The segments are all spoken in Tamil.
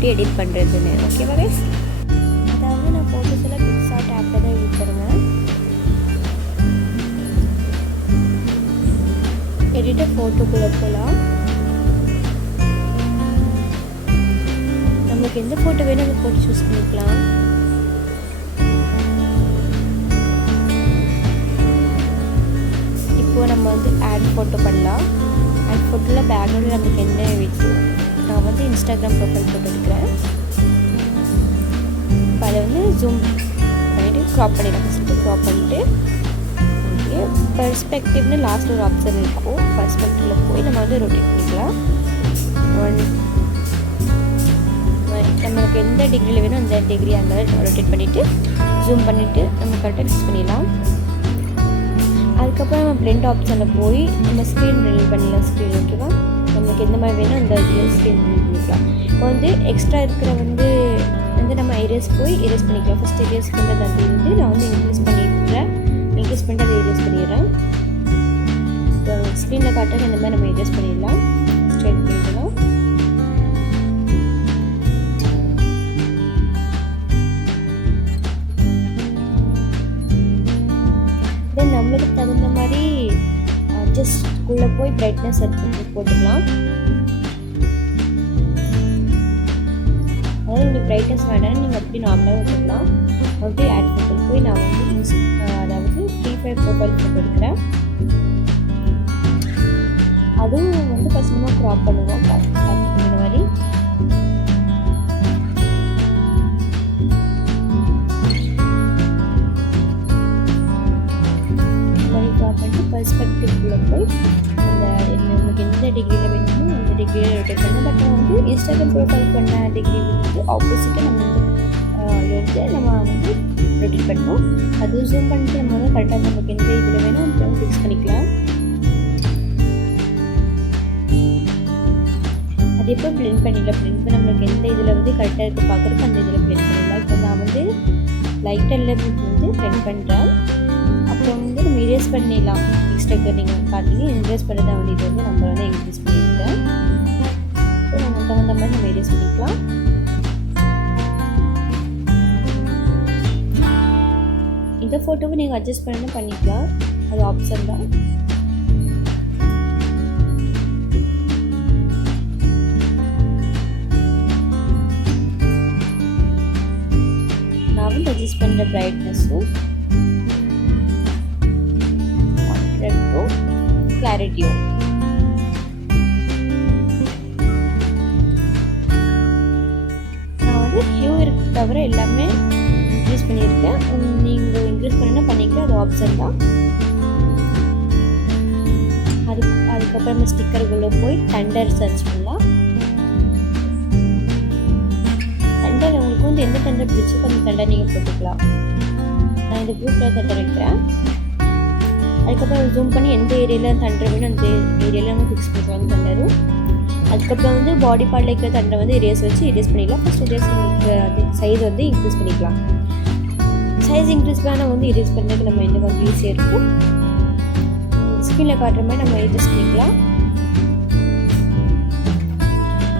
எப்படி எடிட் பண்ணுறதுன்னு. ஓகேவா கைஸ்? அதாவது நான் ஃபோட்டோஸ் எல்லாம் பிக்ஸார்ட் ஆப்பில் தான் எடிட் பண்ணுவேன். எடிட்டர் ஃபோட்டோக்குள்ளே போகலாம். நமக்கு எந்த ஃபோட்டோ வேணும் அந்த ஃபோட்டோ சூஸ் பண்ணிக்கலாம். இப்போது நம்ம வந்து ஆட் ஃபோட்டோ பண்ணலாம். ஆட் ஃபோட்டோவில் பேக்ரவுண்டில் நமக்கு என்ன வேணும். நான் வந்து இன்ஸ்டாகிராம் ப்ரொஃபைல் ஃபோட்டோ எடுக்கிறேன். இப்போ அதை வந்து ஜூம் பண்ணிவிட்டு க்ராப் பண்ணிடலாம். ஃபஸ்ட்டு க்ராப் பண்ணிவிட்டு ஓகே பெர்ஸ்பெக்டிவ்னு லாஸ்ட்டில் ஒரு ஆப்ஷன் இருக்கும். பெர்ஸ்பெக்டிவில் போய் நம்ம வந்து ரொட்டேட் பண்ணிக்கலாம். நமக்கு எந்த டிகிரியில் வேணும் அந்த டிகிரி அந்த ரொட்டேட் பண்ணிவிட்டு ஜூம் பண்ணிவிட்டு நம்ம கரெக்டாக ஃபிக்ஸ் பண்ணிடலாம். அதுக்கப்புறம் நம்ம பிரிண்ட் ஆப்ஷனில் போய் நம்ம ஸ்க்ரீன் ரிலீவ் பண்ணிடலாம். ஸ்க்ரீன் ஓகேவா? நமக்கு எந்த மாதிரி வேணும் அந்த ஸ்க்ரீன் ரிலீவ் பண்ணிக்கலாம். இப்போ வந்து எக்ஸ்ட்ரா இருக்கிற வந்து நம்ம எரேஸ் போய் எரேஸ் பண்ணிக்கலாம். ஃபஸ்ட் எரேஸ் பண்ணுறது அது வந்து நான் வந்து இன்க்ரீஸ் பண்ணிடுறேன். இன்க்ரீஸ் பண்ணிட்டு அதை எரேஸ் பண்ணிடுறேன். இப்போ ஸ்க்ரீனில் காட்டுறது இந்த மாதிரி நம்ம எரேஸ் பண்ணிடலாம். ஸ்ட்ரைட் பண்ணிடலாம். தென் நம்மளுக்கு தகுந்த மாதிரி அட்ஜஸ்ட்குள்ளே போய் பிரைட்னஸ் எடுத்து போட்டுக்கலாம். அதாவது நீங்கள் பிரைட்னஸ் வேண்டாம் நீங்கள் அப்படி நார்மலாக வச்சுக்கலாம். அப்படி ஆட் ஃபோட்டோ போய் நான் வந்து அதாவது 3.5 ப்ரொஃபைல் ஃபோட்டோ எடுக்கிறேன். அதுவும் வந்து ஃபஸ்ட் நம்ம க்ராப் பண்ணுவோம். இந்த மாதிரி பெர்ஸ்பெக்டிவ்குள்ளே போய் அந்த நமக்கு எந்த டிகிரியில் வேணுமோ அந்த டிகிரியில் ரொட்டேட் பண்ண. பட் வந்து இன்ஸ்டாகிராம் ப்ரொஃபைல் பண்ண டிகிரி வந்து ஆப்போசிட்டாக நம்ம வந்து நம்ம வந்து ரொட்டேட் பண்ணணும். அது ஜூம் பண்ணிட்டு நம்ம வந்து கரெக்டாக நமக்கு எந்த இதில் வேணும் நம்ம ஃபிக்ஸ் பண்ணிக்கலாம். அது எப்போ பிளெண்ட் பண்ணிக்கலாம். பிளெண்ட் பண்ணி நம்மளுக்கு எந்த இதில் வந்து கரெக்டாக இருக்குது பார்க்குறதுக்கு அந்த இதில் பிளெண்ட் பண்ணிடலாம். இப்போ நான் வந்து லைட்டரில் வந்து பிளெண்ட் பண்ணுறேன். அப்புறம் வந்து நம்ம எரேஸ் பண்ணிடலாம். எக்ஸ்ட்ரா நீங்கள் பார்த்தீங்க எரேஸ் பண்ணுறது வந்து இது வந்து நம்ம வந்து இன்க்ரீஸ் பண்ணியிருக்கேன். ஸோ நம்ம தகுந்த மாதிரி நம்ம எரேஸ் பண்ணிக்கலாம். இந்த ஃபோட்டோவை நீங்கள் அட்ஜஸ்ட் பண்ணணும் பண்ணிக்கலாம். அது ஆப்ஷன் தான். நான் வந்து அட்ஜஸ்ட் பண்ணுற பிரைட்னஸும் கிளாரிட்டியும் நான் வந்து ஹியூ இருக்கு தவிர எல்லாமே இன்க்ரீஸ் பண்ணியிருக்கேன். நீங்கள் இன்க்ரீஸ் பண்ணா பண்ணிக்கலாம். அது ஆப்ஷன் தான். அதுக்கப்புறம் ஸ்டிக்கருக்குள்ளே போய் தண்டர் சர்ச் பண்ணலாம். தண்டர் உங்களுக்கு வந்து எந்த தண்டர் பிடிச்சோ அந்த தண்டர் நீங்கள் போட்டுக்கலாம். நான் இந்த ப்ளூ கலர் தண்டர் வைக்கிறேன். அதுக்கப்புறம் ஜூம் பண்ணி எந்த ஏரியாவில் தண்டர் வேணும் அந்த ஏரியாவில் நம்ம ஃபிக்ஸ் பண்ணிக்கலாம் தண்டரும். அதுக்கப்புறம் வந்து பாடி பார்ட்டில் இருக்கிற தண்டரை வந்து எரேஸ் வச்சு எரேஸ் பண்ணிக்கலாம். ஃபஸ்ட் எரேஸ் அது சைஸ் வந்து இன்க்ரீஸ் பண்ணிக்கலாம். சைஸ் இன்க்ரீஸ் பண்ணால் வந்து எரேஸ் பண்ணுறதுக்கு நம்ம எந்த கொஞ்சம் ஈஸியாக இருக்கும். ஸ்க்ரீனில் காட்டுற மாதிரி நம்ம எரேஸ் பண்ணிக்கலாம்.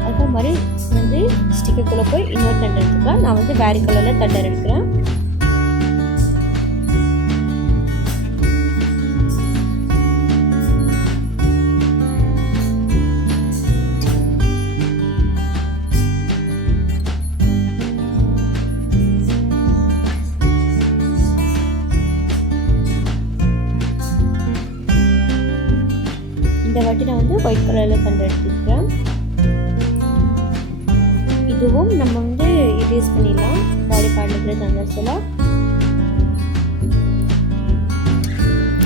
அதுக்கப்புறம் மாதிரி வந்து ஸ்டிக்கருக்குள்ளே போய் இன்னொரு தண்டர் எடுத்துக்கலாம். நான் வந்து வேறு கலரில் தண்டர் எடுக்கிறேன். இந்த வாட்டி நான் வந்து ஒயிட் கலரில் தண்டர் எடுத்துக்கிறேன். இதுவும் நம்ம வந்து எரேஸ் பண்ணிடலாம். பாடி பார்ட்டில் இருக்கிற தண்டர்ஸ் எல்லாம்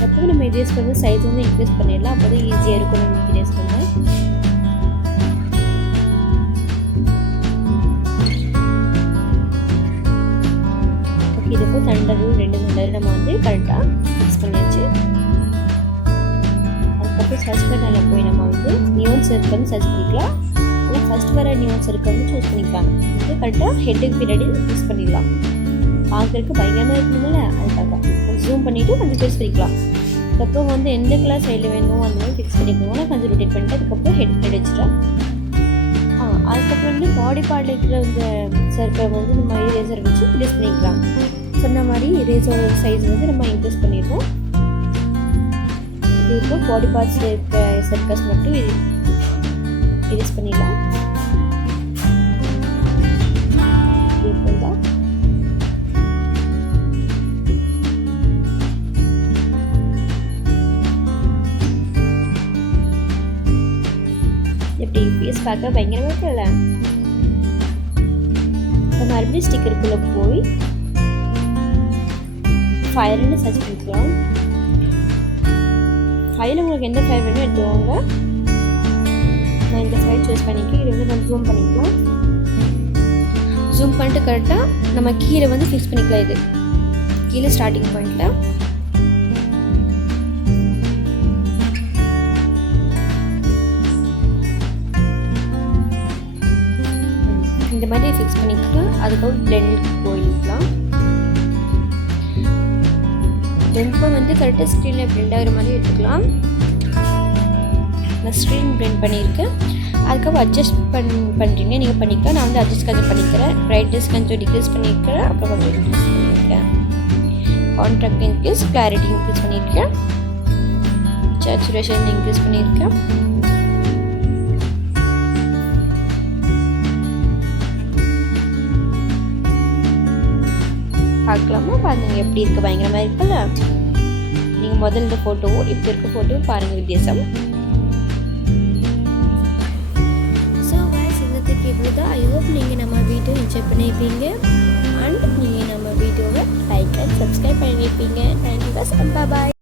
அப்புறம் நம்ம எரேஸ் பண்ணி சைஸ் வந்து இன்க்ரீஸ் பண்ணிடலாம். அப்போ தான் ஈஸியாக இருக்கும் நம்ம எரேஸ் பண்ண. ஓகே இதுக்கும் தண்டரும் 2 தண்டரும் நம்ம வந்து கரெக்டாக ஃபிக்ஸ் பண்ணியாச்சு. அதுக்கப்புறம் சர்ச் பண்ணால் போய் நம்ம வந்து நியூன்ஸ் இருக்குன்னு சர்ச் பண்ணிக்கலாம். இல்லை ஃபஸ்ட் வர நியூன்ஸ் இருக்குன்னு சூஸ் பண்ணிக்கலாம். இது கரெக்டாக ஹெட்டுக்கு பின்னாடி யூஸ் பண்ணிடலாம். பார்க்குறதுக்கு பயங்கரமாக இருக்கணும்ல அதுக்காக ஜூம் பண்ணிவிட்டு கொஞ்சம் ஃபிக்ஸ் பண்ணிக்கலாம். அதுக்கப்புறம் வந்து எந்த கலர் சைடில் வேணும் அந்த மாதிரி ஃபிக்ஸ் பண்ணிக்கணும். நான் கொஞ்சம் ரொட்டேட் பண்ணிட்டு அதுக்கப்புறம் ஹெட் வச்சுட்டேன். அதுக்கப்புறம் வந்து பாடி பார்ட்டில் இருக்கிற இந்த சர்க்கிளை வந்து நம்ம இரேசர் வச்சு ரிலீஸ் பண்ணிக்கலாம். சொன்ன மாதிரி இரேசரோட சைஸ் வந்து நம்ம இன்க்ரீஸ் பண்ணிடுவோம். இதே போல் பாடி பார்ட்ஸில் இருக்கிற சர்க்கிள்ஸ் மட்டும் இரேஸ் பண்ணிடலாம். இதே போல் தான் எப்படி ஃபேஸ் பார்க்க பயங்கரமாக இருக்குல்ல. இப்போ மறுபடியும் ஸ்டிக்கருக்குள்ளே போய் ஃபைல்னு சர்ச் பண்ணிக்கலாம். ஃபைல் உங்களுக்கு எந்த ஃபைல் வேணும் எடுத்துவாங்க. நான் இந்த ஃபைல் சூஸ் பண்ணிக்கிறேன். இது வந்து நம்ம ஜூம் பண்ணிக்கலாம். ஜூம் பண்ணிட்டு கரெக்டாக நம்ம கீழே வந்து ஃபிக்ஸ் பண்ணிக்கலாம். இது கீழே ஸ்டார்டிங் பாயிண்டில் இந்த மாதிரி ஃபிக்ஸ் பண்ணிட்டு அதுக்கப்புறம் பிளெண்டுக்கு போயிடலாம். பிளெண்ட் வந்து கரெக்டாக ஸ்க்ரீனில் பிளெண்ட் ஆகிற மாதிரி எடுத்துக்கலாம். நான் ஸ்க்ரீன் பிளெண்ட் பண்ணியிருக்கேன். அதுக்கப்புறம் அட்ஜஸ்ட் பண்ணுறீங்க நீங்கள் பண்ணிக்கலாம். நான் வந்து அட்ஜஸ்ட் கொஞ்சம் பண்ணிக்கிறேன். பிரைட்னஸ் கொஞ்சம் டிக்ரீஸ் பண்ணியிருக்கிறேன். அப்புறம் கொஞ்சம் இன்க்ரீஸ் பண்ணியிருக்கேன். கான்ட்ராக்ட் இன்க்ரீஸ், கிளாரிட்டி இன்க்ரீஸ் பண்ணியிருக்கேன். சேச்சுரேஷன் இன்க்ரீஸ் பண்ணியிருக்கேன். பார்க்கலாமா? பாருங்கள் எப்படி இருக்குது, பயங்கரமாக இருக்குல்ல. நீங்கள் முதல்ல இந்த ஃபோட்டோவோ இப்போ இருக்க ஃபோட்டோவோ பாருங்கள் வித்தியாசம். ஸோ கைஸ் இன்னத்துக்கு இப்படி தான். ஐ ஹோப் நீங்கள் நம்ம வீடியோ என்ஜாய் பண்ணியிருப்பீங்க. அண்ட் நீங்கள் நம்ம வீடியோவை லைக் அண்ட் சப்ஸ்கிரைப் பண்ணியிருப்பீங்க. Thank you guys. பாய்.